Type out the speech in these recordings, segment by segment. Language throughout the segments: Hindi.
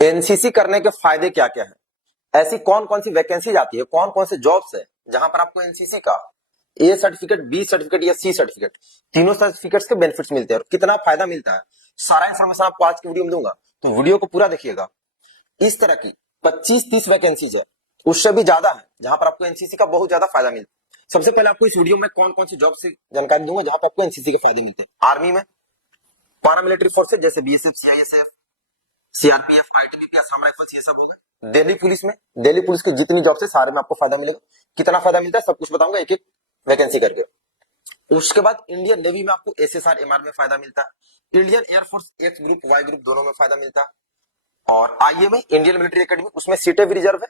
एनसीसी करने के फायदे क्या क्या है, ऐसी कौन कौन सी वैकेंसी आती है, कौन कौन से जॉब्स है जहां पर आपको एनसीसी का ए सर्टिफिकेट, बी सर्टिफिकेट या सी सर्टिफिकेट, तीनों सर्टिफिकेट्स के बेनिफिट्स मिलते हैं और कितना फायदा मिलता है, सारा इन्फॉर्मेशन आपको आज की वीडियो में दूंगा। तो वीडियो को पूरा देखिएगा। इस तरह की 25-30 वैकेंसीज है, उससे भी ज्यादा है, जहां पर आपको एनसीसी का बहुत ज्यादा फायदा मिलता है। सबसे पहले आपको इस वीडियो में कौन कौन सी जॉब से जानकारी दूंगा जहां पर आपको एनसीसी के फायदे मिलते हैं। आर्मी में, पारामिलिट्री फोर्सेज जैसे BSF, CISF, CRPF, ITBP, Assam rifles, ये सब हो गए। दिल्ली पुलिस में, दिल्ली पुलिस की जितनी जॉब है सारे में आपको फायदा मिलेगा। कितना फायदा मिलता है सब कुछ बताऊंगा एक एक वैकेंसी करके। उसके बाद इंडियन नेवी में आपको एसएसआर एमआर में फायदा मिलता है। Indian air force X group, Y group दोनों में फायदा मिलता है। और आईए में, इंडियन मिलिट्री एकेडमी, उसमें सीटें भी रिजर्व है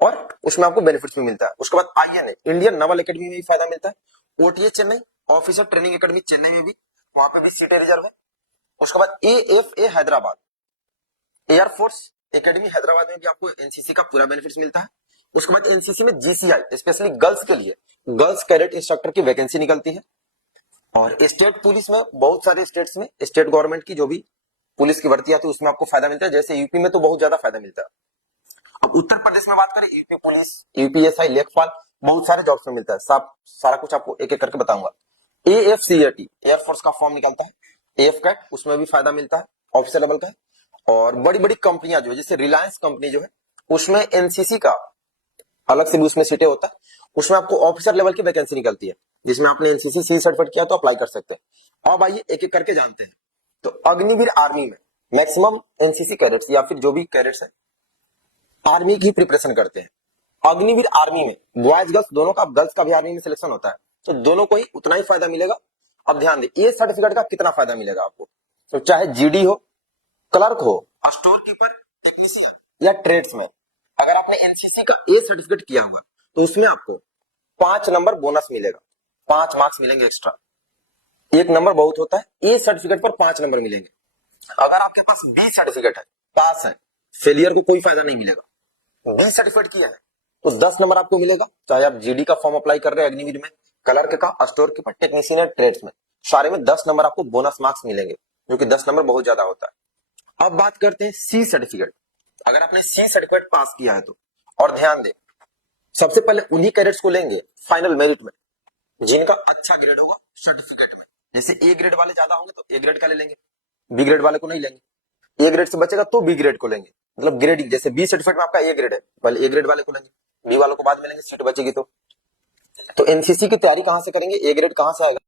और उसमें आपको बेनिफिट्स भी मिलता है। उसके बाद आईएन है, इंडियन नवल एकेडमी में भी फायदा मिलता है। OTA Chennai, officer training academy Chennai में भी, वहां पे भी सीटें रिजर्व है। उसके बाद AFA Hyderabad, air force academy Hyderabad में भी आपको एनसीसी का पूरा बेनिफिट्स मिलता है। उसके बाद एनसीसी में जीसीआई, स्पेशली गर्ल्स के लिए गर्ल्स कैडेट इंस्ट्रक्टर की वैकेंसी निकलती है। और स्टेट पुलिस में, बहुत सारे स्टेट्स में स्टेट गवर्नमेंट की जो भी पुलिस की भर्ती आती है उसमें आपको फायदा मिलता है। जैसे यूपी में तो बहुत ज्यादा फायदा मिलता है। अब उत्तर प्रदेश में बात करें, यूपी पुलिस, यूपीएसआई, लेखपाल, बहुत सारे जॉब्स में मिलता है। सब सारा कुछ आपको एक एक करके बताऊंगा। एएफसीएटी एयरफोर्स का फॉर्म निकलता है, एफ कैट, उसमें भी फायदा मिलता है, ऑफिसर लेवल का है। और बड़ी बड़ी कंपनियां जो है, जैसे रिलायंस कंपनी जो है, उसमें एनसीसी का अलग से भी उसमें सीटें होता है। उसमें आपको ऑफिसर लेवल की वैकेंसी निकलती है, जिसमें आपने एनसीसी सी सर्टिफिकेट किया तो अप्लाई कर सकते हैं। अब आइए एक एक करके जानते हैं। तो अग्निवीर आर्मी में मैक्सिमम एनसीसी कैडेट्स या फिर जो भी कैडेट्स है आर्मी की प्रिपरेशन करते हैं। अग्निवीर आर्मी में बॉयज गर्ल्स दोनों का, गर्ल्स का भी आर्मी में सिलेक्शन होता है, तो दोनों को ही उतना ही फायदा मिलेगा। अब ध्यान दें, ये सर्टिफिकेट का कितना फायदा मिलेगा आपको। तो चाहे जीडी हो, क्लर्क हो, स्टोर कीपर, टेक्नीशियन या ट्रेड्समैन, अगर आपने एनसीसी का ए सर्टिफिकेट किया हुआ तो उसमें आपको 5 नंबर बोनस मिलेगा, 5 मार्क्स मिलेंगे एक्स्ट्रा। एक नंबर बहुत होता है, ए सर्टिफिकेट पर 5 नंबर मिलेंगे। अगर आपके पास बी सर्टिफिकेट है, पास है, फेलियर को कोई फायदा नहीं मिलेगा। बी सर्टिफिकेट किया है तो 10 नंबर आपको मिलेगा, चाहे आप जीडी का फॉर्म अप्लाई कर रहे हैं अग्निवीर में, क्लर्क का, स्टोर कीपर, टेक्नीशियन या ट्रेड्स में, सारे में 10 नंबर आपको बोनस मार्क्स मिलेंगे, जो कि 10 नंबर बहुत ज्यादा होता है। अब बात करते हैं सी सर्टिफिकेट। अगर आपने सी सर्टिफिकेट पास किया है तो, और ध्यान दें, सबसे पहले उन्हीं कैडेट्स को लेंगे फाइनल मेरिट में जिनका अच्छा ग्रेड होगा सर्टिफिकेट में। जैसे ए ग्रेड वाले ज्यादा होंगे तो ए ग्रेड का ले लेंगे, बी ग्रेड वाले को नहीं लेंगे। ए ग्रेड से बचेगा तो बी ग्रेड को लेंगे, मतलब ग्रेडिंग। जैसे बी सर्टिफिकेट में आपका ए ग्रेड है, पहले ए ग्रेड वाले को लेंगे, बी वालों को बाद में लेंगे, सीट बचेगी तो। एनसीसी की तैयारी कहां से करेंगे, ए ग्रेड कहां से आएगा।